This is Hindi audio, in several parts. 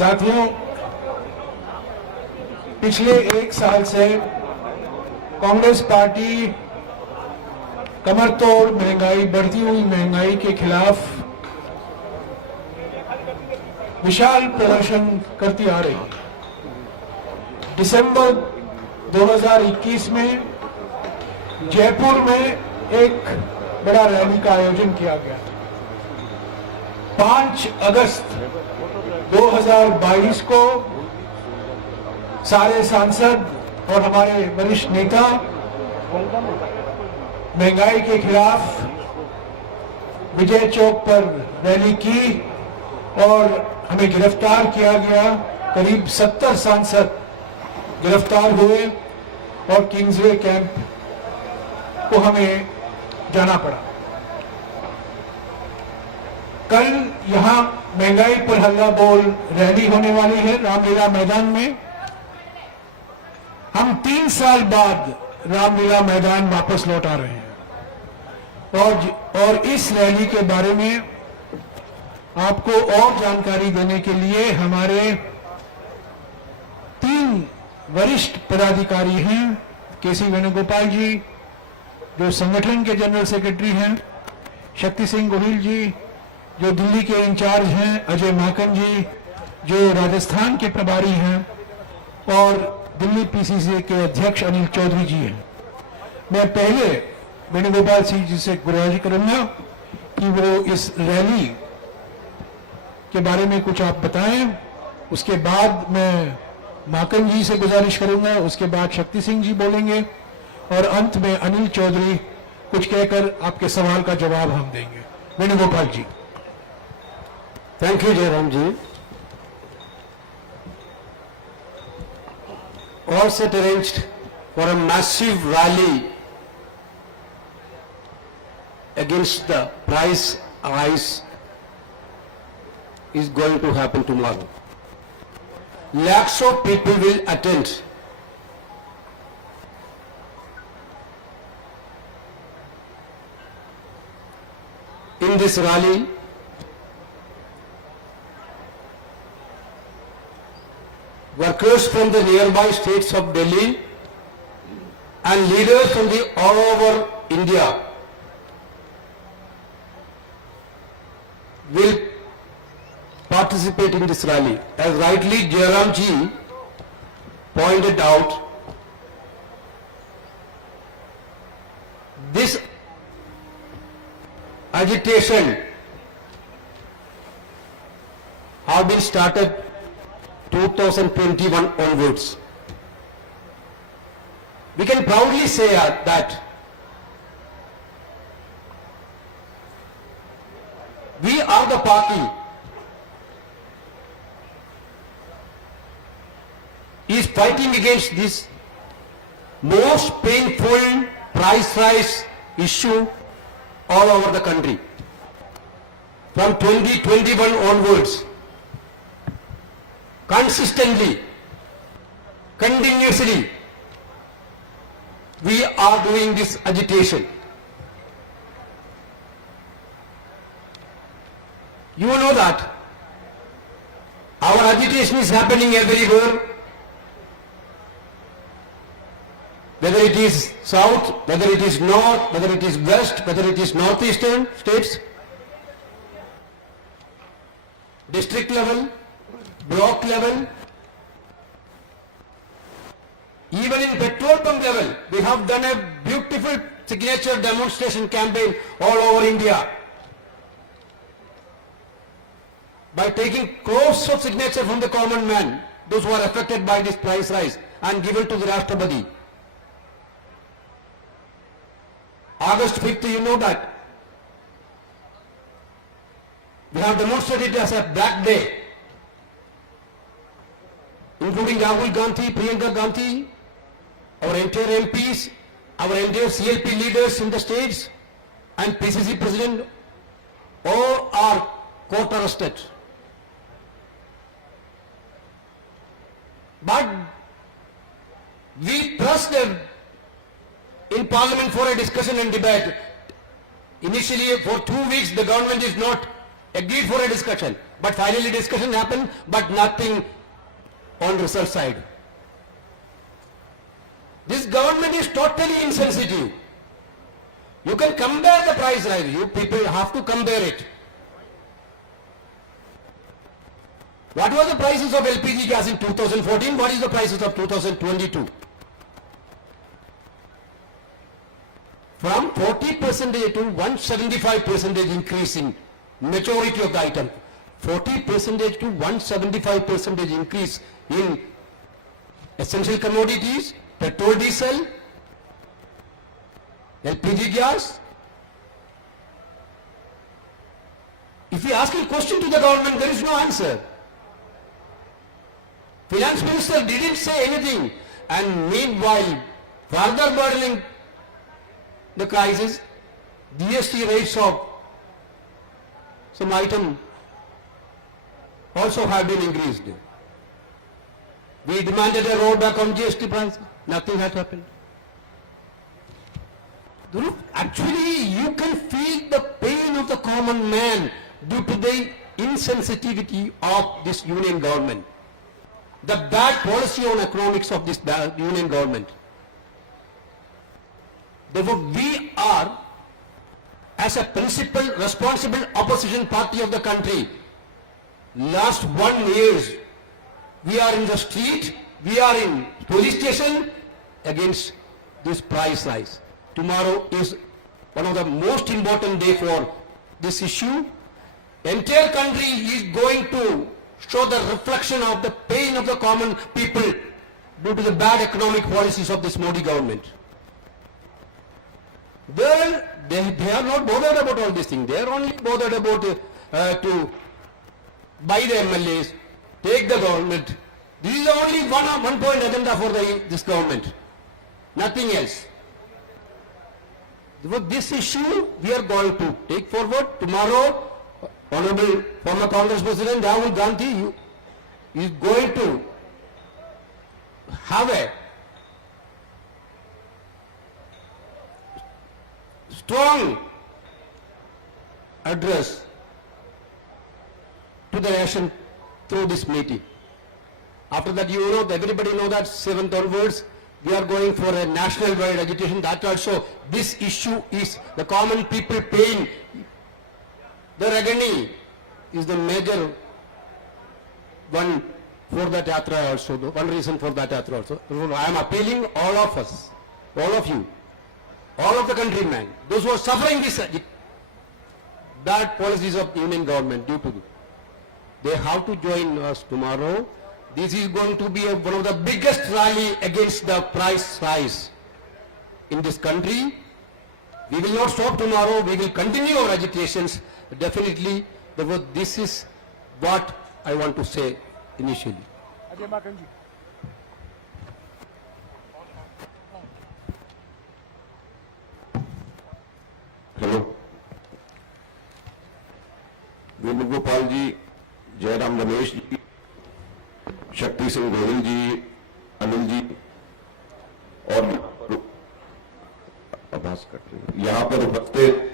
साथियों, पिछले एक साल से कांग्रेस पार्टी कमर तोड़ महंगाई, बढ़ती हुई महंगाई के खिलाफ विशाल प्रदर्शन करती आ रही है। दिसंबर 2021 में जयपुर में एक बड़ा रैली का आयोजन किया गया। 5 अगस्त 2022 को सारे सांसद और हमारे वरिष्ठ नेता महंगाई के खिलाफ विजय चौक पर रैली की और हमें गिरफ्तार किया गया। करीब 70 सांसद गिरफ्तार हुए और किंग्सवे कैंप को हमें जाना पड़ा। कल यहां महंगाई पर हल्ला बोल रैली होने वाली है रामलीला मैदान में। हम 3 साल बाद रामलीला मैदान वापस लौट आ रहे हैं और इस रैली के बारे में आपको और जानकारी देने के लिए हमारे 3 वरिष्ठ पदाधिकारी हैं। केसी वेणुगोपाल जी जो संगठन के जनरल सेक्रेटरी हैं, शक्ति सिंह गोहिल जी जो दिल्ली के इंचार्ज हैं, अजय माकन जी जो राजस्थान के प्रभारी हैं और दिल्ली पीसीसी के अध्यक्ष अनिल चौधरी जी हैं। मैं पहले वेणुगोपाल सिंह जी से गुजारिश करूंगा कि वो इस रैली के बारे में कुछ आप बताएं। उसके बाद मैं माकन जी से गुजारिश करूंगा, उसके बाद शक्ति सिंह जी बोलेंगे और अंत में अनिल चौधरी कुछ कहकर आपके सवाल का जवाब हम देंगे। Venugopal ji. Thank you Jairam ji. All set arranged for a massive rally against the price rise is going to happen tomorrow. Lakhs of people will attend. In this rally, workers from the nearby states of Delhi and leaders from the all over India will participate in this rally. As rightly Jairam ji pointed out, this agitation have been started 2021 onwards. We can proudly say that we are the party is fighting against this most painful price rise issue all over the country. From 2021 onwards, consistently, continuously, we are doing this agitation. You know that our agitation is happening everywhere, whether it is south, whether it is north, whether it is west, whether it is northeastern states, district level, block level, even in petrol pump level. We have done a beautiful signature demonstration campaign all over India by taking crores of signatures from the common man, those who are affected by this price rise, and given to the Rashtrapati. August 5th, you know that. We have demonstrated as a black day, including Rahul Gandhi, Priyanka Gandhi, our entire MPs, our entire CLP leaders in the states, and PCC President, all are court arrested. But we pressed them in Parliament for a discussion and debate. Initially, for 2 weeks, the government is not agreed for a discussion. but finally discussion happened, but nothing on research side. This government is totally insensitive. You can compare the price rise. You people have to compare it. What was the prices of LPG gas in 2014? What is the prices of 2022? From 40% to 175% increase in majority of the item. 40% to 175% increase in essential commodities, petrol, diesel, LPG gas. If we ask a question to the government, there is no answer. Finance Minister didn't say anything, and meanwhile, further burdening the crisis, GST rates of some item also have been increased. We demanded a rollback on GST prices. Nothing has happened. Look, actually, you can feel the pain of the common man due to the insensitivity of this union government. The bad policy on economics of this union government. Therefore, we are, as a principal responsible opposition party of the country, last 1 year, we are in the street, we are in police station against this price rise. Tomorrow is one of the most important day for this issue. Entire country is going to show the reflection of the pain of the common people due to the bad economic policies of this Modi government. They are not bothered about all these things. They are only bothered about to buy the MLAs, take the government. This is only one point agenda for this government. Nothing else. This issue we are going to take forward. Tomorrow, Honorable former Congress President Rahul Gandhi is going to have a strong address to the nation through this meeting. After that, everybody know that 7th onwards, we are going for a national-wide agitation. That also, this issue is the common people paying. The agony is the major one for that yatra also, one reason for that yatra also. I am appealing all of us, all of you, all of the countrymen, those who are suffering this bad policies of the Union government due to, they have to join us tomorrow. This is going to be one of the biggest rally against the price rise in this country. We will not stop tomorrow. We will continue our agitations. Definitely, this is what I want to say initially. Hello, Venugopal ji, Jairam Ramesh ji, Shakti Singh Gohil जी, अनिल जी और यहाँ पर उपस्थित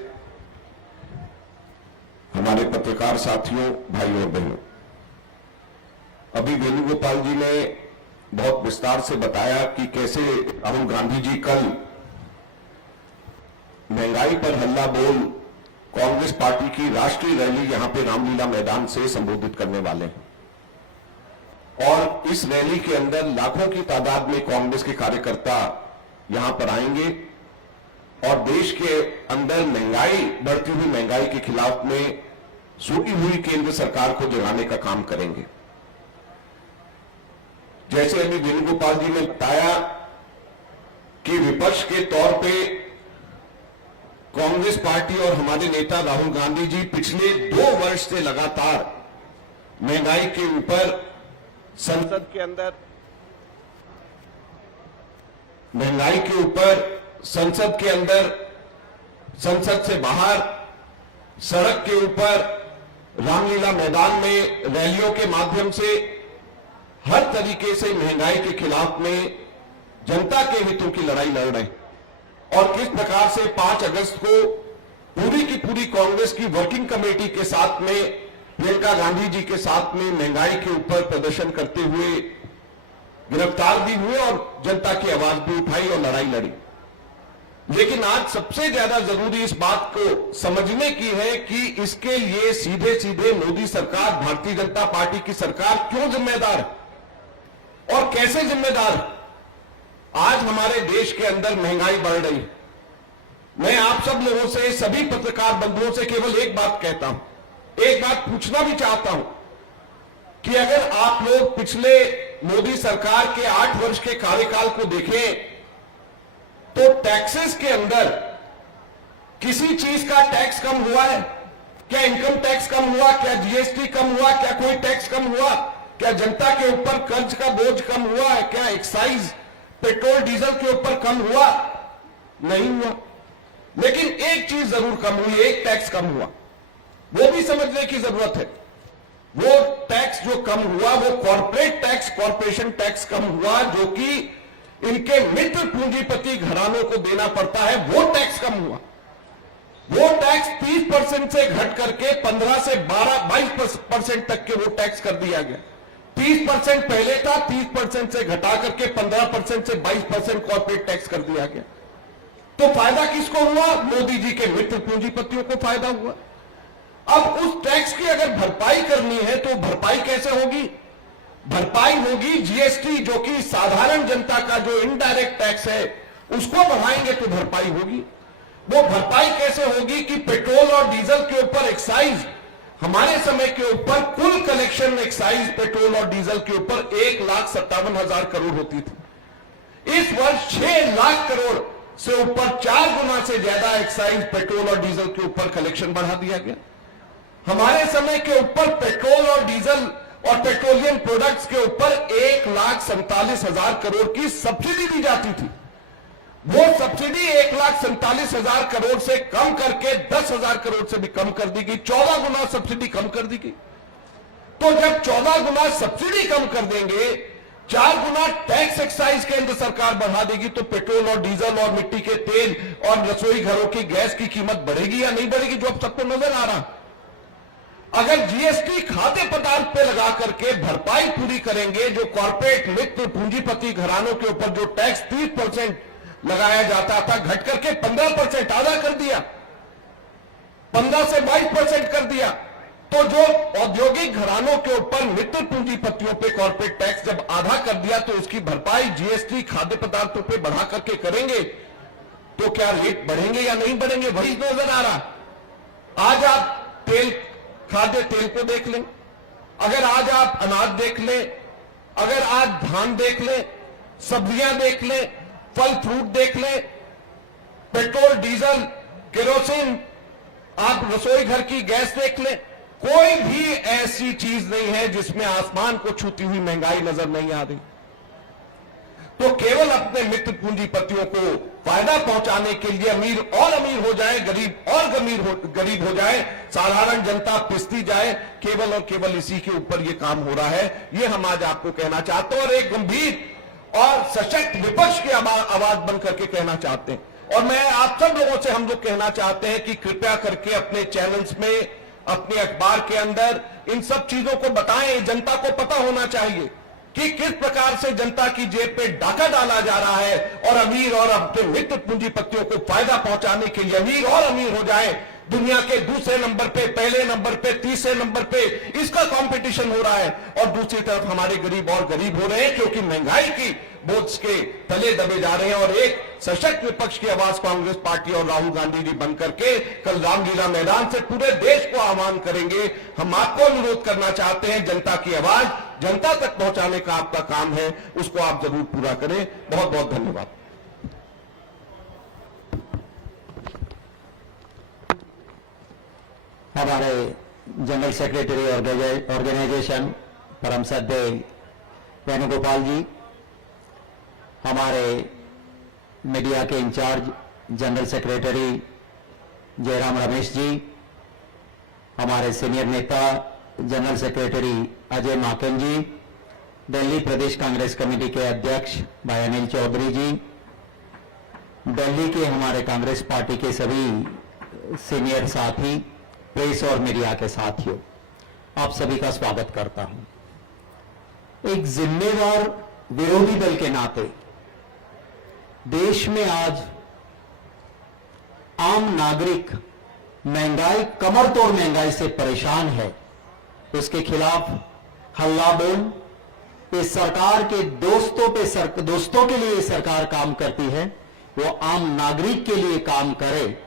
हमारे पत्रकार साथियों, भाइयों और बहनों, अभी वेणुगोपाल जी ने बहुत विस्तार से बताया कि कैसे राहुल गांधी जी कल महंगाई पर हल्ला बोल कांग्रेस पार्टी की राष्ट्रीय रैली यहां पे रामलीला मैदान से संबोधित करने वाले हैं और इस रैली के अंदर लाखों की तादाद में कांग्रेस के कार्यकर्ता यहां पर आएंगे और देश के अंदर महंगाई, बढ़ती हुई महंगाई के खिलाफ में सोई हुई केंद्र सरकार को जगाने का काम करेंगे। जैसे अभी वेणुगोपाल जी ने बताया कि विपक्ष के तौर पे कांग्रेस पार्टी और हमारे नेता राहुल गांधी जी पिछले 2 वर्ष से लगातार महंगाई के ऊपर संसद के अंदर, महंगाई के ऊपर संसद के अंदर, संसद से बाहर, सड़क के ऊपर, रामलीला मैदान में रैलियों के माध्यम से हर तरीके से महंगाई के खिलाफ में जनता के हितों की लड़ाई लड़ रहे हैं और किस प्रकार से 5 अगस्त को पूरी की पूरी कांग्रेस की वर्किंग कमेटी के साथ में प्रियंका गांधी जी के साथ में महंगाई के ऊपर प्रदर्शन करते हुए गिरफ्तार भी हुए और जनता की आवाज भी उठाई और लड़ाई लड़ी। लेकिन आज सबसे ज्यादा जरूरी इस बात को समझने की है कि इसके लिए सीधे सीधे मोदी सरकार, भारतीय जनता पार्टी की सरकार क्यों जिम्मेदार है और कैसे जिम्मेदार है। आज हमारे देश के अंदर महंगाई बढ़ रही है। मैं आप सब लोगों से, सभी पत्रकार बंधुओं से केवल एक बात कहता हूं, एक बात पूछना भी चाहता हूं कि अगर आप लोग पिछले मोदी सरकार के 8 वर्ष के कार्यकाल को देखें तो टैक्सेस के अंदर किसी चीज का टैक्स कम हुआ है क्या? इनकम टैक्स कम हुआ क्या? जीएसटी कम हुआ क्या? कोई टैक्स कम हुआ क्या? जनता के ऊपर कर्ज का बोझ कम हुआ है क्या? एक्साइज पेट्रोल डीजल के ऊपर कम हुआ? नहीं हुआ। लेकिन एक चीज जरूर कम हुई, एक टैक्स कम हुआ, वो भी समझने की जरूरत है। वो टैक्स जो कम हुआ वो कॉर्पोरेट टैक्स, कॉर्पोरेशन टैक्स कम हुआ, जो कि इनके मित्र पूंजीपति घरानों को देना पड़ता है, वो टैक्स कम हुआ। वो टैक्स 30% से घट करके 15 से 22% तक के वो टैक्स कर दिया गया। 30% पहले था, 30% से घटा करके 15% से 22% कॉर्पोरेट टैक्स कर दिया गया। तो फायदा किसको हुआ? मोदी जी के मित्र पूंजीपतियों को फायदा हुआ। अब उस टैक्स की अगर भरपाई करनी है तो भरपाई कैसे होगी? भरपाई होगी जीएसटी, जो कि साधारण जनता का जो इनडायरेक्ट टैक्स है उसको बढ़ाएंगे तो भरपाई होगी। वो भरपाई कैसे होगी कि पेट्रोल और डीजल के ऊपर एक्साइज, हमारे समय के ऊपर कुल कलेक्शन एक्साइज पेट्रोल और डीजल के ऊपर 1,57,000 करोड़ होती थी। इस वर्ष 6 लाख करोड़ से ऊपर 4 गुना से ज्यादा एक्साइज पेट्रोल और डीजल के ऊपर कलेक्शन बढ़ा दिया गया। हमारे समय के ऊपर पेट्रोल और डीजल और पेट्रोलियम प्रोडक्ट्स के ऊपर 1,47,000 करोड़ की सब्सिडी दी जाती थी। वो सब्सिडी 1,47,000 करोड़ से कम करके 10,000 करोड़ से भी कम कर दी गई। 14 गुना सब्सिडी कम कर दी गई। तो जब 14 गुना सब्सिडी कम कर देंगे, 4 गुना टैक्स एक्साइज केंद्र सरकार बढ़ा देगी, तो पेट्रोल और डीजल और मिट्टी के तेल और रसोई घरों की गैस की कीमत बढ़ेगी या नहीं बढ़ेगी, जो अब सबको नजर आ रहा। अगर जीएसटी खाद्य पदार्थ पे लगा करके भरपाई पूरी करेंगे, जो कॉर्पोरेट मित्र पूंजीपति घरानों के ऊपर जो टैक्स 30% लगाया जाता था, घट करके 15% आधा कर दिया, 15 से 22% कर दिया। तो जो औद्योगिक घरानों के ऊपर मित्र पूंजीपतियों पे कॉर्पोरेट टैक्स जब आधा कर दिया, तो उसकी भरपाई जीएसटी खाद्य पदार्थों पे बढ़ा करके करेंगे, तो क्या रेट बढ़ेंगे या नहीं बढ़ेंगे, वही नजर आ रहा। आज आप तेल, खाद्य तेल को देख लें, अगर आज आप अनाज देख लें, अगर आज धान देख लें, सब्जियां देख लें, फल फ्रूट देख लें, पेट्रोल डीजल केरोसिन, आप रसोई घर की गैस देख लें, कोई भी ऐसी चीज नहीं है जिसमें आसमान को छूती हुई महंगाई नजर नहीं आ रही। तो केवल अपने मित्र पूंजीपतियों को फायदा पहुंचाने के लिए अमीर और अमीर हो जाए, गरीब और गरीब हो जाए, साधारण जनता पिसती जाए, केवल और केवल इसी के ऊपर यह काम हो रहा है। ये हम आज आपको कहना चाहते हैं और एक गंभीर और सशक्त विपक्ष की आवाज बन करके कहना चाहते हैं। और मैं आप सब लोगों से हम लोग कहना चाहते हैं कि कृपया करके अपने चैनल्स में, अपने अखबार के अंदर इन सब चीजों को बताएं। जनता को पता होना चाहिए कि किस प्रकार से जनता की जेब पे डाका डाला जा रहा है और अमीर और अपने मित्र पूंजीपतियों को फायदा पहुंचाने के लिए अमीर और अमीर हो जाए। दुनिया के दूसरे नंबर पे, पहले नंबर पे, तीसरे नंबर पे इसका कंपटीशन हो रहा है और दूसरी तरफ हमारे गरीब और गरीब हो रहे हैं, क्योंकि महंगाई की बोझ के तले दबे जा रहे हैं। और एक सशक्त विपक्ष की आवाज कांग्रेस पार्टी और राहुल गांधी जी बन करके कल रामलीला मैदान से पूरे देश को आह्वान करेंगे। हम आपको अनुरोध करना चाहते हैं, जनता की आवाज जनता तक पहुंचाने का आपका काम है, उसको आप जरूर पूरा करें। बहुत बहुत धन्यवाद। हमारे जनरल सेक्रेटरी ऑर्गेनाइजेशन परम श्रद्धेय वेणुगोपाल जी, हमारे मीडिया के incharge general secretary Jairam Ramesh ji, हमारे सीनियर नेता general secretary Ajay Maken ji, Delhi Pradesh Congress committee के अध्यक्ष भाई अनिल चौधरी जी, दिल्ली के हमारे कांग्रेस पार्टी के सभी सीनियर साथी, प्रेस और मीडिया के साथियों, आप सभी का स्वागत करता हूं। एक जिम्मेदार विरोधी दल के नाते देश में आज आम नागरिक महंगाई, कमर तोड़ महंगाई से परेशान है, उसके खिलाफ हल्ला बोल, इस सरकार के दोस्तों के लिए ये सरकार काम करती है, वो आम नागरिक के लिए काम करे,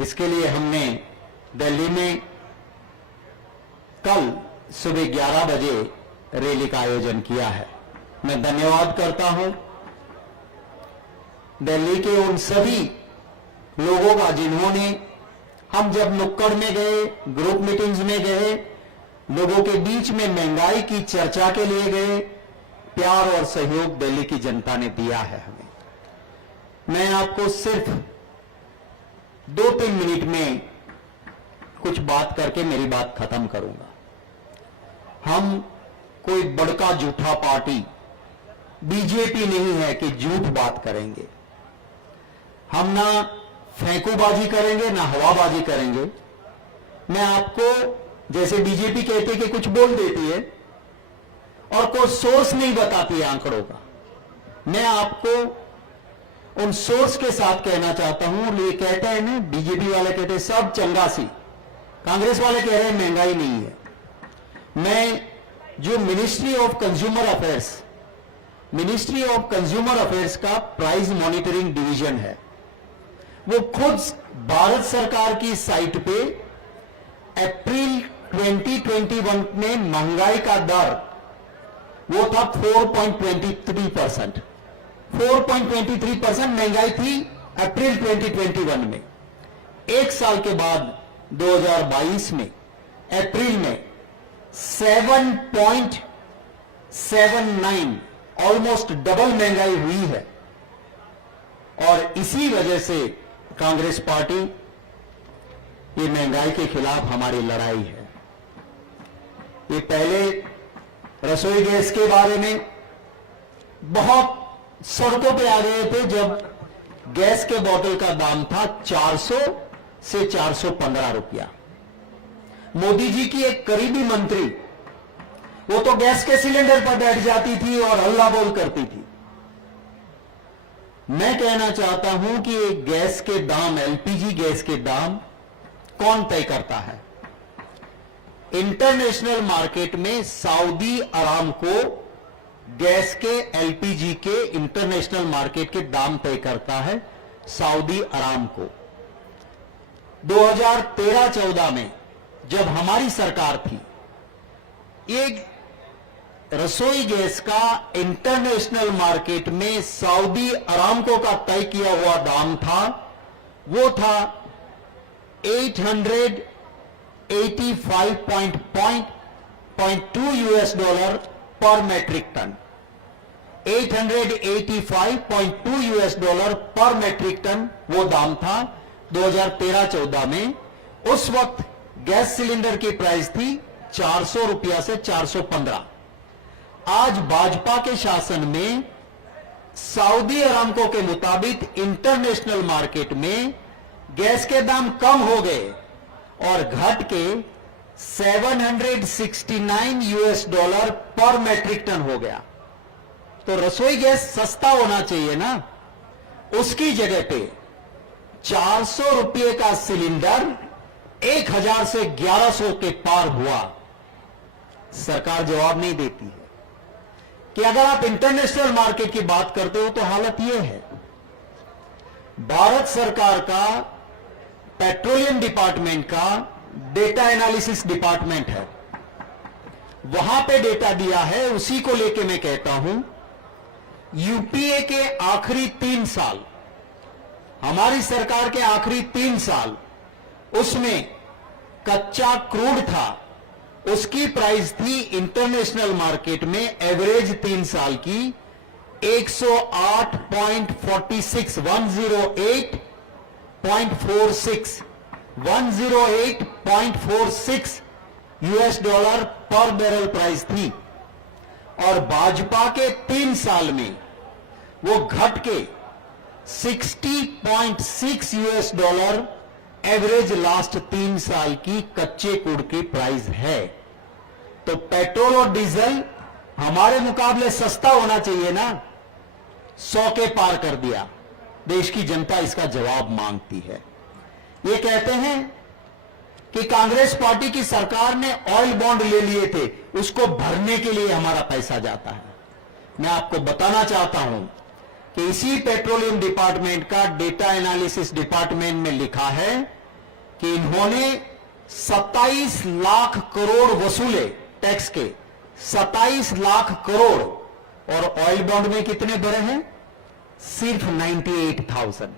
इसके लिए हमने दिल्ली में कल सुबह 11 बजे रैली का आयोजन किया है। मैं धन्यवाद करता हूं दिल्ली के उन सभी लोगों का जिन्होंने, हम जब नुक्कड़ में गए, ग्रुप मीटिंग्स में गए, लोगों के बीच में महंगाई की चर्चा के लिए गए, प्यार और सहयोग दिल्ली की जनता ने दिया है हमें। मैं आपको सिर्फ 2-3 मिनट में कुछ बात करके मेरी बात खत्म करूंगा। हम कोई बड़का झूठा पार्टी बीजेपी नहीं है कि झूठ बात करेंगे। हम ना फेंकूबाजी करेंगे ना हवाबाजी करेंगे। मैं आपको, जैसे बीजेपी कहती है कि कुछ बोल देती है और कोई सोर्स नहीं बताती है आंकड़ों का, मैं आपको उन सोर्स के साथ कहना चाहता हूं। ये कहते हैं ना, बीजेपी वाले कहते हैं सब चंगासी, कांग्रेस वाले कह रहे हैं महंगाई नहीं है। मैं जो मिनिस्ट्री ऑफ कंज्यूमर अफेयर्स का प्राइस मॉनिटरिंग डिवीजन है, वो खुद भारत सरकार की साइट पे अप्रैल 2021 में महंगाई का दर वो था 4.23%। 4.23% महंगाई थी अप्रैल 2021 में। एक साल के बाद 2022 में अप्रैल में 7.79, ऑलमोस्ट डबल महंगाई हुई है। और इसी वजह से कांग्रेस पार्टी, ये महंगाई के खिलाफ हमारी लड़ाई है। ये पहले रसोई गैस के बारे में बहुत सड़कों पे आ गए थे जब गैस के बोतल का दाम था 400 से 415 रुपया। मोदी जी की एक करीबी मंत्री, वो तो गैस के सिलेंडर पर बैठ जाती थी और हल्ला बोल करती थी। मैं कहना चाहता हूं कि गैस के दाम, एलपीजी गैस के दाम कौन तय करता है? इंटरनेशनल मार्केट में सऊदी अरामको गैस के, एलपीजी के इंटरनेशनल मार्केट के दाम तय करता है सऊदी अरामको। 2013-14 में जब हमारी सरकार थी, एक रसोई गैस का इंटरनेशनल मार्केट में सऊदी अरामको का तय किया हुआ दाम था, वो था $885.2 US पर मैट्रिक टन। 885.2 US पर मैट्रिक टन वो दाम था 2013-14 में। उस वक्त गैस सिलेंडर की प्राइस थी 400 रुपया से 415। आज भाजपा के शासन में सऊदी अरामको के मुताबिक इंटरनेशनल मार्केट में गैस के दाम कम हो गए और घट के 769 US पर मैट्रिक टन हो गया। तो रसोई गैस सस्ता होना चाहिए ना, उसकी जगह पे 400 रुपये का सिलेंडर 1000 से 1100 के पार हुआ। सरकार जवाब नहीं देती है कि अगर आप इंटरनेशनल मार्केट की बात करते हो तो हालत यह है। भारत सरकार का पेट्रोलियम डिपार्टमेंट का डेटा एनालिसिस डिपार्टमेंट है, वहां पे डेटा दिया है, उसी को लेके मैं कहता हूं यूपीए के आखिरी 3 साल, हमारी सरकार के आखिरी 3 साल, उसमें कच्चा क्रूड था, उसकी प्राइस थी इंटरनेशनल मार्केट में एवरेज 3 साल की 108.46 108.46 US पर बैरल प्राइस थी। और भाजपा के 3 साल में वो घट के 60.6 US एवरेज लास्ट 3 साल की कच्चे क्रूड की प्राइस है। तो पेट्रोल और डीजल हमारे मुकाबले सस्ता होना चाहिए ना, 100 के पार कर दिया। देश की जनता इसका जवाब मांगती है। ये कहते हैं कि कांग्रेस पार्टी की सरकार ने ऑयल बॉन्ड ले लिए थे, उसको भरने के लिए हमारा पैसा जाता है। मैं आपको बताना चाहता हूं कि इसी पेट्रोलियम डिपार्टमेंट का डेटा एनालिसिस डिपार्टमेंट में लिखा है कि इन्होंने 27 लाख करोड़ वसूले टैक्स के, 27 लाख करोड़, और ऑयल बॉन्ड में कितने भरे हैं? सिर्फ 98,000,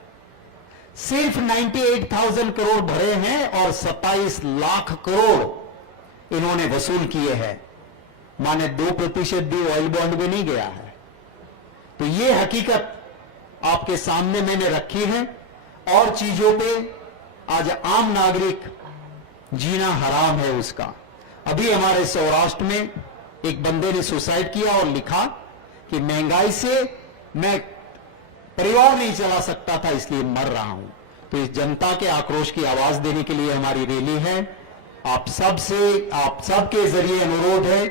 सिर्फ 98,000 करोड़ भरे हैं और 27 लाख करोड़ इन्होंने वसूल किए हैं। माने 2% भी ऑयल बॉन्ड में नहीं गया है। तो ये हकीकत आपके सामने मैंने रखी है। और चीजों पे आज आम नागरिक जीना हराम है उसका। अभी हमारे सौराष्ट्र में एक बंदे ने सुसाइड किया और लिखा कि महंगाई से मैं परिवार नहीं चला सकता था, इसलिए मर रहा हूं। तो इस जनता के आक्रोश की आवाज देने के लिए हमारी रैली है। आप सबके जरिए अनुरोध है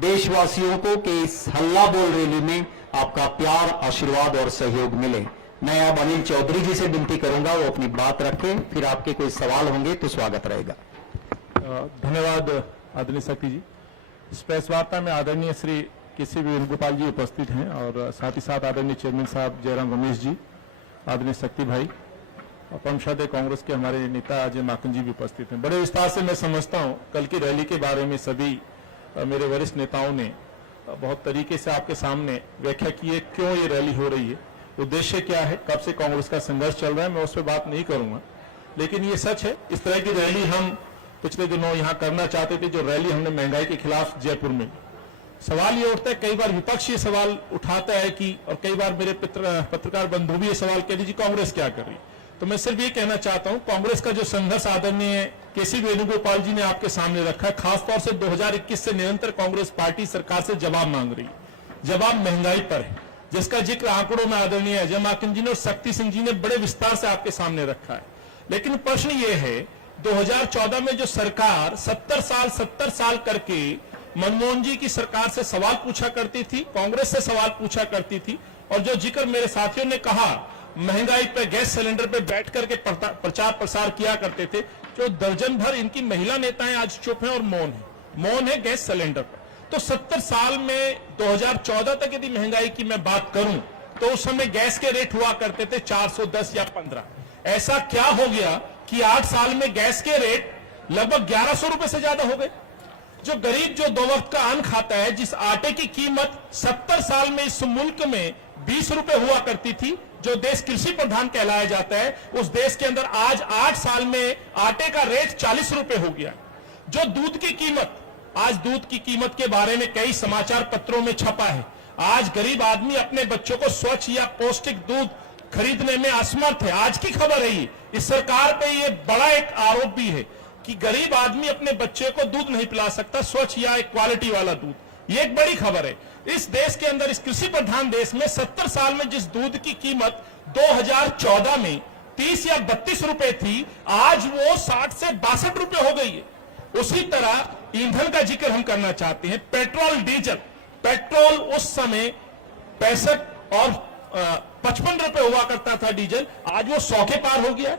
देशवासियों को कि इस हल्ला बोल रैली में आपका प्यार, आशीर्वाद और सहयोग मिले। मैं अब अनिल चौधरी जी से विनती करूंगा वो अपनी बात रखें, फिर आपके कोई सवाल होंगे तो स्वागत रहेगा। धन्यवाद आदरणीय शक्ति जी। इस प्रेस वार्ता में आदरणीय श्री केसी वेणुगोपाल जी उपस्थित हैं और साथ ही साथ आदरणीय चेयरमैन साहब जयराम रमेश जी, आदरणीय शक्ति भाई, परमश्रद्धेय कांग्रेस के हमारे नेता अजय माकन जी भी उपस्थित हैं। बड़े विस्तार से मैं समझता हूं कल की रैली के बारे में सभी मेरे वरिष्ठ नेताओं ने बहुत तरीके से आपके सामने व्याख्या की है, क्यों ये रैली हो रही है, उद्देश्य क्या है, कब से कांग्रेस का संघर्ष चल रहा है। मैं उस पर बात नहीं करूंगा, लेकिन ये सच है इस तरह की रैली हम पिछले दिनों यहां करना चाहते थे। जो रैली हमने महंगाई के खिलाफ जयपुर में, सवाल ये उठता है, कई बार विपक्ष ये सवाल उठाता है कि, और कई बार मेरे पत्रकार बंधु भी ये सवाल कह लीजिए कांग्रेस क्या कर रही है। तो मैं सिर्फ ये कहना चाहता हूं कांग्रेस का जो संघर्ष आदरणीय केसी वेणुगोपाल जी ने आपके सामने रखा है, खासतौर से 2021 से निरंतर कांग्रेस पार्टी सरकार से जवाब मांग रही है। जवाब महंगाई पर है, जिसका जिक्र आंकड़ों में आदरणीय अजय माकन जी ने और शक्ति सिंह जी ने बड़े विस्तार से आपके सामने रखा है। लेकिन प्रश्न ये है 2014 में जो सरकार 70 साल करके मनमोहन जी की सरकार से सवाल पूछा करती थी, कांग्रेस से सवाल पूछा करती थी, और जो जिक्र मेरे साथियों ने कहा महंगाई पे गैस सिलेंडर पे बैठ करके प्रचार प्रसार किया करते थे, जो दर्जन भर इनकी महिला नेताएं आज चुप हैं और मौन है गैस सिलेंडर पर। तो 70 साल में 2014 तक यदि महंगाई की मैं बात करूं तो उस समय गैस के रेट हुआ करते थे 410 या 15। ऐसा क्या हो गया कि 8 साल में गैस के रेट लगभग 1100 रुपए से ज्यादा हो गए। जो गरीब जो 2 वक्त का अन्न खाता है, जिस आटे की कीमत 70 साल में इस मुल्क में 20 रुपए हुआ करती थी, जो देश कृषि प्रधान कहलाया जाता है, उस देश के अंदर आज 8 साल में आटे का रेट 40 रुपए हो गया। जो दूध की कीमत, आज दूध की कीमत के बारे में कई समाचार पत्रों में छपा है। आज गरीब आदमी अपने बच्चों को स्वच्छ या पौष्टिक दूध खरीदने में असमर्थ है। आज की खबर है ये, इस सरकार पे ये बड़ा एक आरोप भी है कि गरीब आदमी अपने बच्चे को दूध नहीं पिला सकता, स्वच्छ या एक क्वालिटी वाला दूध। ये एक बड़ी खबर है। इस देश के अंदर, इस कृषि प्रधान देश में 70 साल में जिस दूध की कीमत 2014 में 30 या 32 रुपए थी, आज वो 60 से 62 रुपए हो गई है। उसी तरह ईंधन का जिक्र हम करना चाहते हैं। पेट्रोल, डीजल, पेट्रोल उस समय 65 और 55 रुपए हुआ करता था डीजल, आज वो 100 के पार हो गया।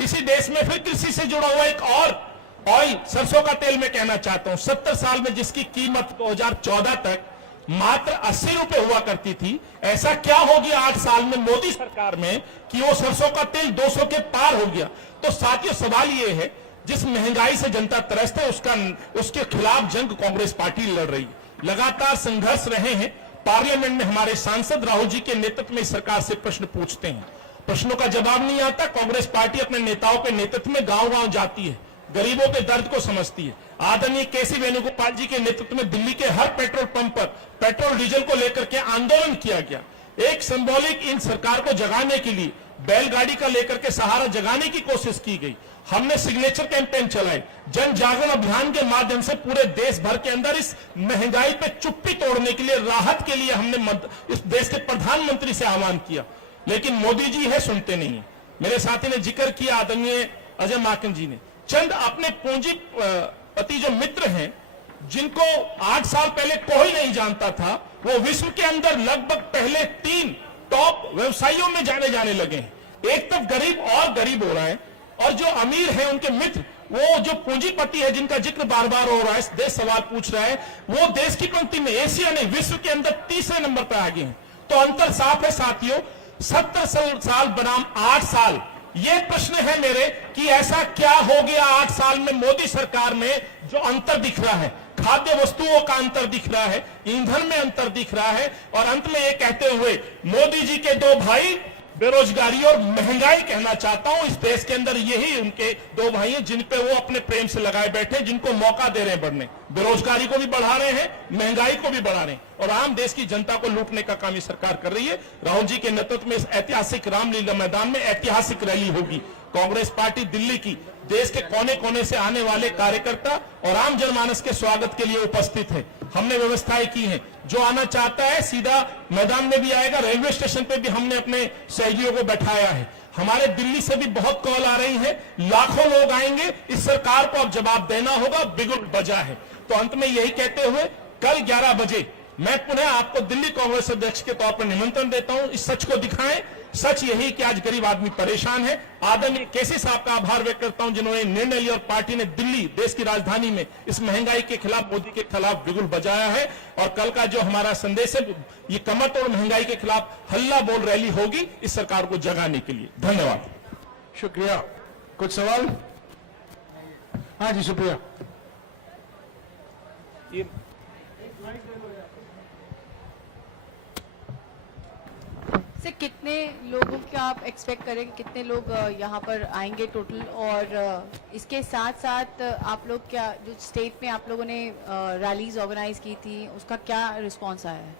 इसी देश में फिर कृषि से जुड़ा हुआ एक और ऑयल, सरसों का तेल मैं कहना चाहता हूं, 70 साल में जिसकी कीमत 2014 तक मात्र 80 रुपए हुआ करती थी, ऐसा क्या हो गया 8 साल में मोदी सरकार में कि वो सरसों का तेल 200 के पार हो गया। तो साथियों, सवाल ये है, जिस महंगाई से जनता त्रस्त है उसके खिलाफ जंग कांग्रेस पार्टी लड़ रही है। लगातार संघर्ष रहे हैं। पार्लियामेंट में हमारे सांसद राहुल जी के नेतृत्व में सरकार से प्रश्न पूछते हैं, प्रश्नों का जवाब नहीं आता। कांग्रेस पार्टी अपने नेताओं के नेतृत्व में गांव-गांव जाती है, गरीबों के दर्द को समझती है। आदरणीय केसी वेणुगोपाल जी के नेतृत्व में दिल्ली के हर पेट्रोल पंप पर पेट्रोल डीजल को लेकर के आंदोलन किया गया। एक सिंबॉलिक इन सरकार को जगाने के लिए बैलगाड़ी का लेकर के सहारा जगाने की कोशिश की गई। हमने सिग्नेचर कैंपेन चलाए, जन जागरण अभियान के माध्यम से पूरे देश भर के अंदर इस महंगाई पे चुप्पी तोड़ने के लिए, राहत के लिए हमने इस देश के प्रधानमंत्री से आह्वान किया, लेकिन मोदी जी है सुनते नहीं है। मेरे साथी ने जिक्र किया आदरणीय अजय माकन जी ने, चंद अपने पूंजीपति जो मित्र हैं जिनको 8 साल पहले कोई नहीं जानता था, वो विश्व के अंदर लगभग पहले 3 टॉप व्यवसायियों में जाने लगे हैं। एक तरफ गरीब और गरीब हो रहा है, और जो अमीर है उनके मित्र, वो जो पूंजीपति है जिनका जिक्र बार बार हो रहा है, देश सवाल पूछ रहा है, वो देश की पंक्ति में एशिया नहीं विश्व के अंदर तीसरे नंबर पर आ गए हैं। तो अंतर साफ है साथियों, 70 साल बनाम 8 साल। ये प्रश्न है मेरे कि ऐसा क्या हो गया 8 साल में मोदी सरकार में जो अंतर दिख रहा है। खाद्य वस्तुओं का अंतर दिख रहा है, ईंधन में अंतर दिख रहा है, और अंत में ये कहते हुए मोदी जी के 2 भाई बेरोजगारी और महंगाई कहना चाहता हूं। इस देश के अंदर यही उनके 2 भाई हैं जिन पे वो अपने प्रेम से लगाए बैठे, जिनको मौका दे रहे हैं बढ़ने। बेरोजगारी को भी बढ़ा रहे हैं, महंगाई को भी बढ़ा रहे हैं, और आम देश की जनता को लूटने का काम ये सरकार कर रही है। राहुल जी के नेतृत्व में इस ऐतिहासिक रामलीला मैदान में ऐतिहासिक रैली होगी। कांग्रेस पार्टी दिल्ली की देश के कोने कोने से आने वाले कार्यकर्ता और आम जनमानस के स्वागत के लिए उपस्थित है। हमने व्यवस्थाएं की हैं, जो आना चाहता है सीधा मैदान में भी आएगा। रेलवे स्टेशन पे भी हमने अपने सहयोगियों को बैठाया है। हमारे दिल्ली से भी बहुत कॉल आ रही है, लाखों लोग आएंगे। इस सरकार को अब जवाब देना होगा, बिगुल बजा है। तो अंत में यही कहते हुए कल 11 बजे मैं पुनः आपको दिल्ली कांग्रेस अध्यक्ष के तौर पर निमंत्रण देता हूं। इस सच को दिखाएं। सच यही कि आज गरीब आदमी परेशान है। आदरणीय केसी साहब का आभार व्यक्त करता हूं जिन्होंने निर्णय लिया और पार्टी ने दिल्ली देश की राजधानी में इस महंगाई के खिलाफ, मोदी के खिलाफ बिगुल बजाया है। और कल का जो हमारा संदेश है, ये कमर तोड़ महंगाई के खिलाफ हल्ला बोल रैली होगी इस सरकार को जगाने के लिए। धन्यवाद। शुक्रिया। कुछ सवाल? हाँ जी, शुक्रिया। से कितने लोगों का आप एक्सपेक्ट करें, कितने लोग यहाँ पर आएंगे टोटल? और इसके साथ साथ आप लोग क्या, जो स्टेट में आप लोगों ने रैलीज ऑर्गेनाइज की थी, उसका क्या रिस्पांस आया है?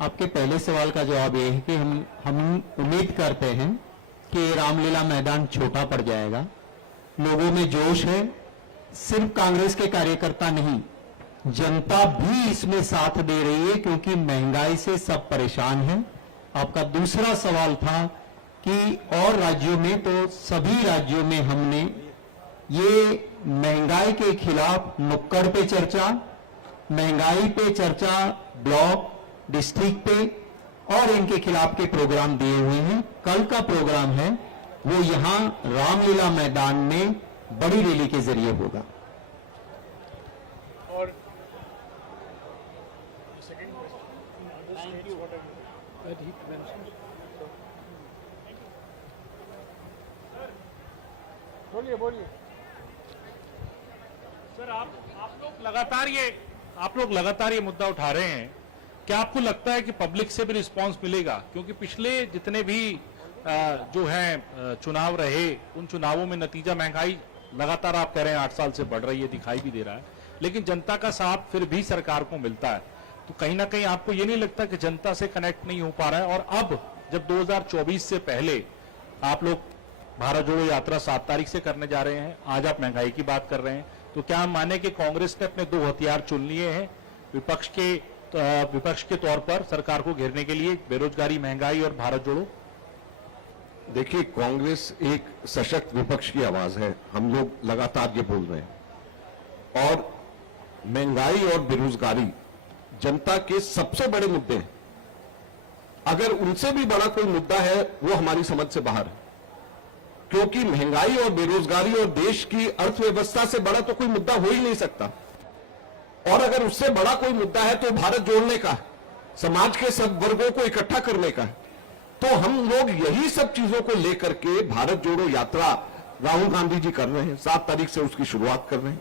आपके पहले सवाल का जवाब ये है कि हम उम्मीद करते हैं कि रामलीला मैदान छोटा पड़ जाएगा। लोगों में जोश है। सिर्फ कांग्रेस के कार्यकर्ता नहीं, जनता भी इसमें साथ दे रही है, क्योंकि महंगाई से सब परेशान हैं। आपका दूसरा सवाल था कि और राज्यों में, तो सभी राज्यों में हमने ये महंगाई के खिलाफ नुक्कड़ पे चर्चा, महंगाई पे चर्चा ब्लॉक, डिस्ट्रिक्ट पे और इनके खिलाफ के प्रोग्राम दिए हुए हैं। कल का प्रोग्राम है वो यहां रामलीला मैदान में बड़ी रैली के जरिए होगा। बोलिए सर। आप लोग लगातार ये मुद्दा उठा रहे हैं। क्या आपको लगता है कि पब्लिक से भी रिस्पांस मिलेगा? क्योंकि पिछले जितने भी जो हैं चुनाव रहे, उन चुनावों में नतीजा महंगाई लगातार आप कह रहे हैं 8 साल से बढ़ रही है, दिखाई भी दे रहा है, लेकिन जनता का साथ फिर भी सरकार को मिलता है। तो कहीं ना कहीं आपको ये नहीं लगता कि जनता से कनेक्ट नहीं हो पा रहा है? और अब जब 2024 से पहले आप लोग भारत जोड़ो यात्रा 7 तारीख से करने जा रहे हैं, आज आप महंगाई की बात कर रहे हैं, तो क्या हम माने कि कांग्रेस ने अपने 2 हथियार चुन लिए हैं विपक्ष के तौर पर सरकार को घेरने के लिए, बेरोजगारी, महंगाई और भारत जोड़ो? देखिए, कांग्रेस एक सशक्त विपक्ष की आवाज है। हम लोग लगातार ये बोल रहे हैं, और महंगाई और बेरोजगारी जनता के सबसे बड़े मुद्दे हैं। अगर उनसे भी बड़ा कोई मुद्दा है, वो हमारी समझ से बाहर है, क्योंकि महंगाई और बेरोजगारी और देश की अर्थव्यवस्था से बड़ा तो कोई मुद्दा हो ही नहीं सकता। और अगर उससे बड़ा कोई मुद्दा है तो भारत जोड़ने का, समाज के सब वर्गों को इकट्ठा करने का है। तो हम लोग यही सब चीजों को लेकर के भारत जोड़ो यात्रा राहुल गांधी जी कर रहे हैं, 7 तारीख से उसकी शुरुआत कर रहे हैं।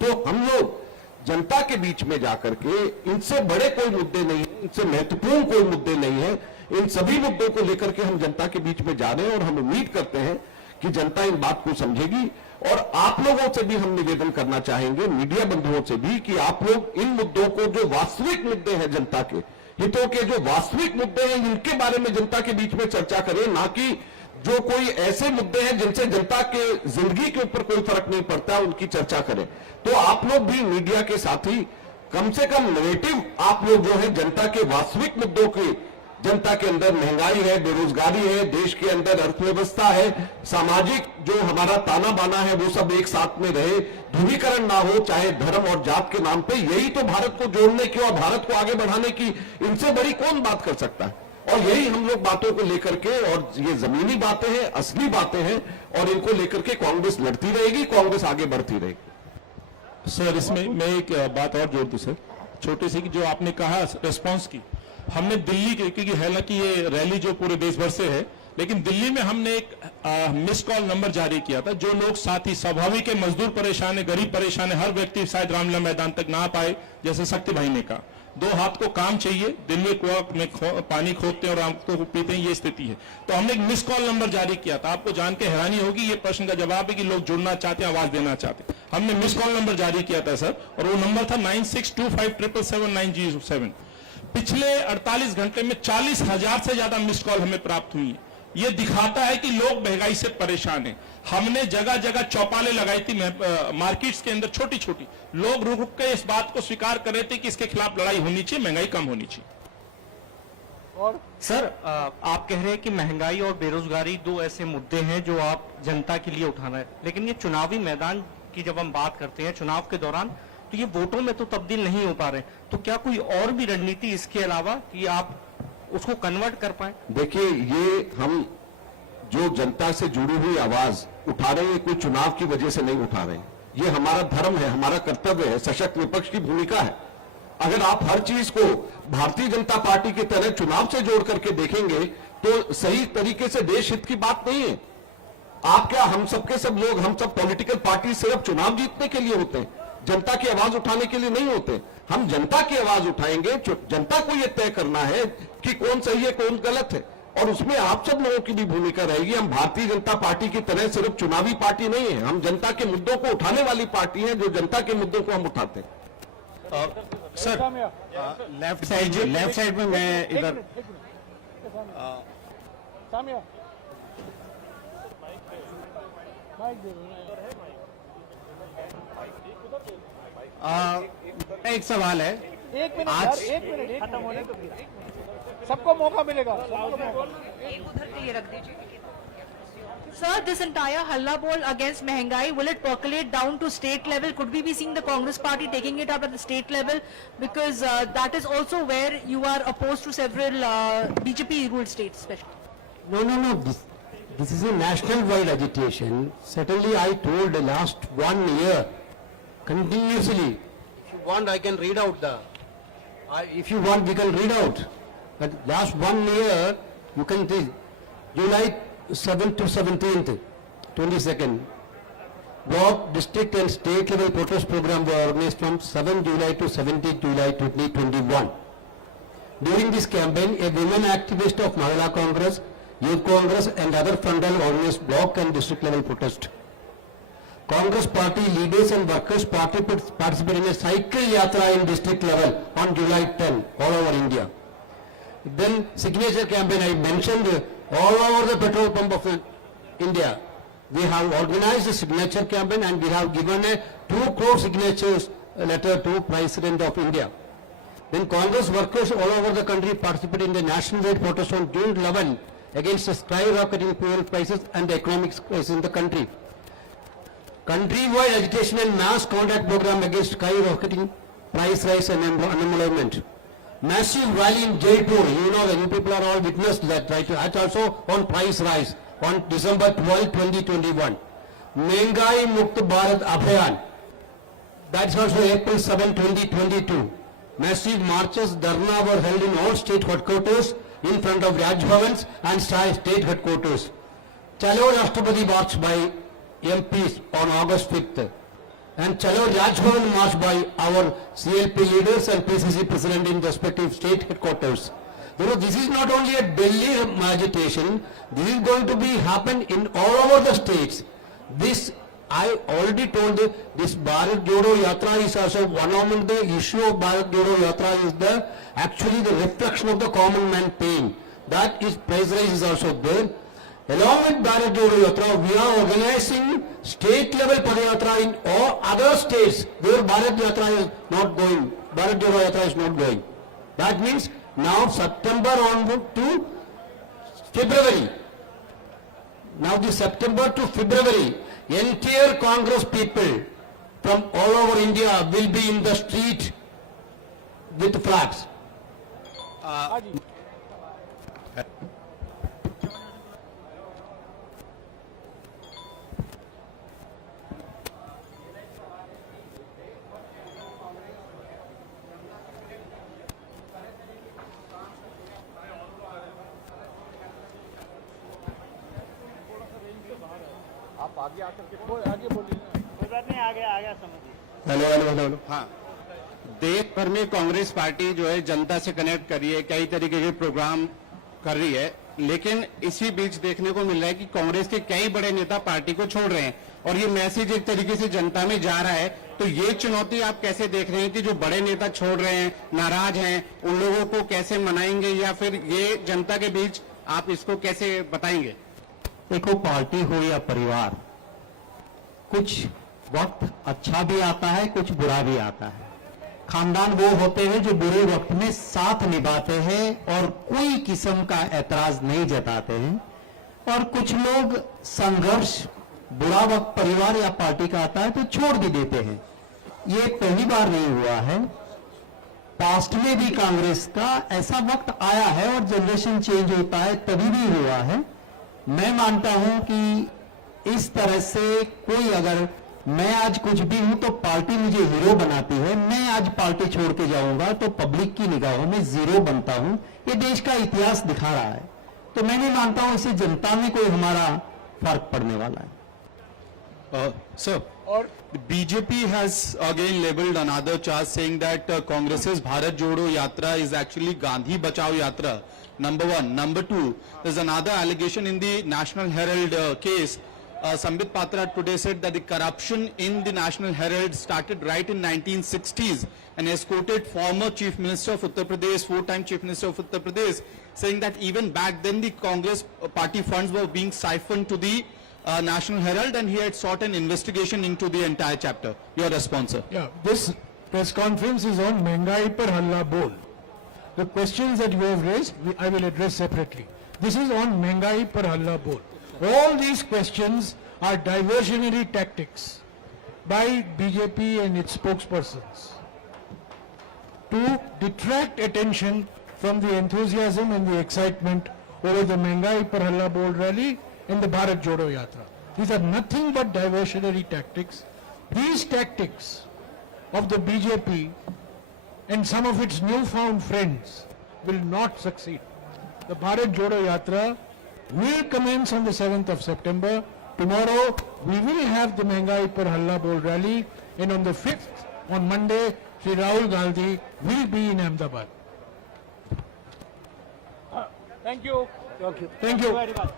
तो हम लोग जनता के बीच में जाकर के, इनसे बड़े कोई मुद्दे नहीं, इनसे महत्वपूर्ण कोई मुद्दे नहीं है, इन सभी मुद्दों को लेकर के हम जनता के बीच में जा रहे हैं। और हम उम्मीद करते हैं कि जनता इन बात को समझेगी। और आप लोगों से भी हम निवेदन करना चाहेंगे, मीडिया बंधुओं से भी, कि आप लोग इन मुद्दों को, जो वास्तविक मुद्दे हैं जनता के हितों के, जो वास्तविक मुद्दे हैं, इनके बारे में जनता के बीच में चर्चा करें, ना कि जो कोई ऐसे मुद्दे हैं जिनसे जनता के जिंदगी के ऊपर कोई फर्क नहीं पड़ता, उनकी चर्चा करें। तो आप लोग भी मीडिया के साथी कम से कम नैरेटिव आप लोग जो है जनता के वास्तविक मुद्दों के जनता के अंदर महंगाई है, बेरोजगारी है, देश के अंदर अर्थव्यवस्था है, सामाजिक जो हमारा ताना बाना है वो सब एक साथ में रहे, ध्रुवीकरण ना हो चाहे धर्म और जात के नाम पे। यही तो भारत को जोड़ने की और भारत को आगे बढ़ाने की इनसे बड़ी कौन बात कर सकता है। और यही हम लोग बातों को लेकर के, और ये जमीनी बातें हैं, असली बातें हैं, और इनको लेकर के कांग्रेस लड़ती रहेगी, कांग्रेस आगे बढ़ती रहेगी। सर इसमें मैं एक बात और जोड़ दूं सर, छोटी सी, कि जो आपने कहा रिस्पांस की, हमने दिल्ली के, क्योंकि हालांकि ये रैली जो पूरे देश भर से है, लेकिन दिल्ली में हमने एक मिस कॉल नंबर जारी किया था। जो लोग साथी स्वाभाविक है, मजदूर परेशान है, गरीब परेशान है, हर व्यक्ति शायद रामलीला मैदान तक ना पाए, जैसे शक्ति भाई ने कहा, 2 हाथ को काम चाहिए, दिन में कुआं में पानी खोदते हैं और रात को पीते हैं, ये स्थिति है। तो हमने एक मिस कॉल नंबर जारी किया था। आपको जान के हैरानी होगी, ये प्रश्न का जवाब है कि लोग जुड़ना चाहते हैं, आवाज देना चाहते हैं। हमने मिस कॉल नंबर जारी किया था सर, और वो नंबर था 9625777907। पिछले 48 घंटे में 40,000 से ज्यादा मिस कॉल हमें प्राप्त हुई है। ये दिखाता है कि लोग महंगाई से परेशान हैं। हमने जगह जगह चौपालें लगाई थी मार्केट्स के अंदर, छोटी छोटी, लोग रुक रुक के इस बात को स्वीकार कर रहे थे कि इसके खिलाफ लड़ाई होनी चाहिए, महंगाई कम होनी चाहिए। सर आप कह रहे हैं कि महंगाई और बेरोजगारी 2 ऐसे मुद्दे हैं जो आप जनता के लिए उठाना है, लेकिन ये चुनावी मैदान की जब हम बात करते हैं चुनाव के दौरान, तो ये वोटों में तो तब्दील नहीं हो पा रहे, तो क्या कोई और भी रणनीति इसके अलावा कि आप उसको कन्वर्ट कर पाए? देखिए, ये हम जो जनता से जुड़ी हुई आवाज उठा रहे हैं, कोई चुनाव की वजह से नहीं उठा रहे हैं। ये हमारा धर्म है, हमारा कर्तव्य है, सशक्त विपक्ष की भूमिका है। अगर आप हर चीज को भारतीय जनता पार्टी की तरह चुनाव से जोड़ करके देखेंगे तो सही तरीके से देश हित की बात नहीं है। आप क्या, हम सबके सब लोग, हम सब पॉलिटिकल पार्टी सिर्फ चुनाव जीतने के लिए होते हैं, जनता की आवाज उठाने के लिए नहीं होते। हम जनता की आवाज उठाएंगे, जनता को यह तय करना है कि कौन सही है कौन गलत है, और उसमें आप सब लोगों की भी भूमिका रहेगी। हम भारतीय जनता पार्टी की तरह सिर्फ चुनावी पार्टी नहीं है, हम जनता के मुद्दों को उठाने वाली पार्टी है, जो जनता के मुद्दों को हम उठाते हैं। सर लेफ्ट साइड में मैं इधर एक सवाल है, एक मिनट आज खत्म होने तो सबको मौका मिलेगा। Sir, this entire halla ball against Mehengai, will it percolate down to state level? Could we be seeing the Congress party taking it up at the state level? Because that is also where you are opposed to several BJP ruled states, especially. No. This is a national-wide agitation. Certainly, I told the last 1 year, continuously. If you want, I can read out the. If you want, we can read out. But last 1 year, you can see July 7th to 17th, 22nd, block, district and state level protest program were organized from 7 July to 17 July 2021. During this campaign, a women activist of Mahila Congress, Youth Congress and other frontal organized block and district level protest. Congress party leaders and workers participated in a cycle yatra in district level on July 10 all over India. Then signature campaign, I mentioned all over the petrol pump of India. We have organized a signature campaign and we have given a 2 crore signatures letter to President of India. Then Congress workers all over the country participated in the national-wide protest on June 11 against the skyrocketing fuel prices and the economic crisis in the country. Country-wide agitation and mass contact program against skyrocketing price rise and unemployment. Massive rally in Jaipur, you know that you people are all witnessed that, right? That also on price rise on December 12, 2021. Mehengai Mukt Bharat Abhiyan, that's also April 7, 2022. Massive marches, dharna were held in all state headquarters, in front of Raj Bhavans and state headquarters. Chalo Rashtrapati March by MPs on August 5th. And Chalo Raj Bhavan march by our CLP leaders and PCC president in respective state headquarters. You know, this is not only a Delhi agitation, this is going to be happen in all over the states. This, I already told you, this Bharat Jodo Yatra is also one of the issue of Bharat Jodo Yatra is the actually the reflection of the common man pain. That is price rise is also there. Along with Bharat Jodo Yatra, we are organizing state level Padayatra in all other states where Bharat Yatra is not going. Bharat Jodo Yatra is not going. That means Now September onward to February. Now the September to February, entire Congress people from all over India will be in the street with flags. Hello. हाँ, देश भर में कांग्रेस पार्टी जो है जनता से कनेक्ट कर रही है, कई तरीके के प्रोग्राम कर रही है, लेकिन इसी बीच देखने को मिल रहा है कि कांग्रेस के कई बड़े नेता पार्टी को छोड़ रहे हैं और ये मैसेज एक तरीके से जनता में जा रहा है। तो ये चुनौती आप कैसे देख रहे हैं कि जो बड़े नेता छोड़ रहे हैं, नाराज हैं, उन लोगों को कैसे मनाएंगे या फिर ये जनता के बीच आप इसको कैसे बताएंगे? देखो, पार्टी हो या परिवार, कुछ वक्त अच्छा भी आता है, कुछ बुरा भी आता है। खानदान वो होते हैं जो बुरे वक्त में साथ निभाते हैं और कोई किस्म का ऐतराज नहीं जताते हैं, और कुछ लोग संघर्ष, बुरा वक्त परिवार या पार्टी का आता है तो छोड़ भी देते हैं। ये पहली बार नहीं हुआ है, पास्ट में भी कांग्रेस का ऐसा वक्त आया है और जनरेशन चेंज होता है तभी भी हुआ है। मैं मानता हूं कि इस तरह से कोई, अगर मैं आज कुछ भी हूं तो पार्टी मुझे हीरो बनाती है, मैं आज पार्टी छोड़ के जाऊंगा तो पब्लिक की निगाहों में जीरो बनता हूं। ये देश का इतिहास दिखा रहा है, तो मैं नहीं मानता हूं इससे जनता में कोई हमारा फर्क पड़ने वाला है। Sir, the BJP has again labelled another charge saying that Congress's Bharat Jodo Yatra is actually Gandhi Bachao Yatra. Number one. Number two, there's another allegation in the National Herald case. Sambit Patra today said that the corruption in the National Herald started right in 1960s and has quoted former Chief Minister of Uttar Pradesh, four-time Chief Minister of Uttar Pradesh, saying that even back then the Congress party funds were being siphoned to the National Herald, and he had sought an investigation into the entire chapter. Your response, sir? Yeah, this press conference is on Mengai Par Halla Bol. The questions that you have raised, I will address separately. This is on Mengai Par Halla Bol. All these questions are diversionary tactics by BJP and its spokespersons to detract attention from the enthusiasm and the excitement over the Mengai Par Halla Bol rally and the Bharat Jodo Yatra. These are nothing but diversionary tactics. These tactics of the BJP and some of its newfound friends will not succeed. The Bharat Jodo Yatra will commence on the 7th of September. Tomorrow we will have the Mengai Par Halla Bol rally, and on the 5th, on Monday, Shri Rahul Gandhi will be in Ahmedabad. Thank you. Thank you very much.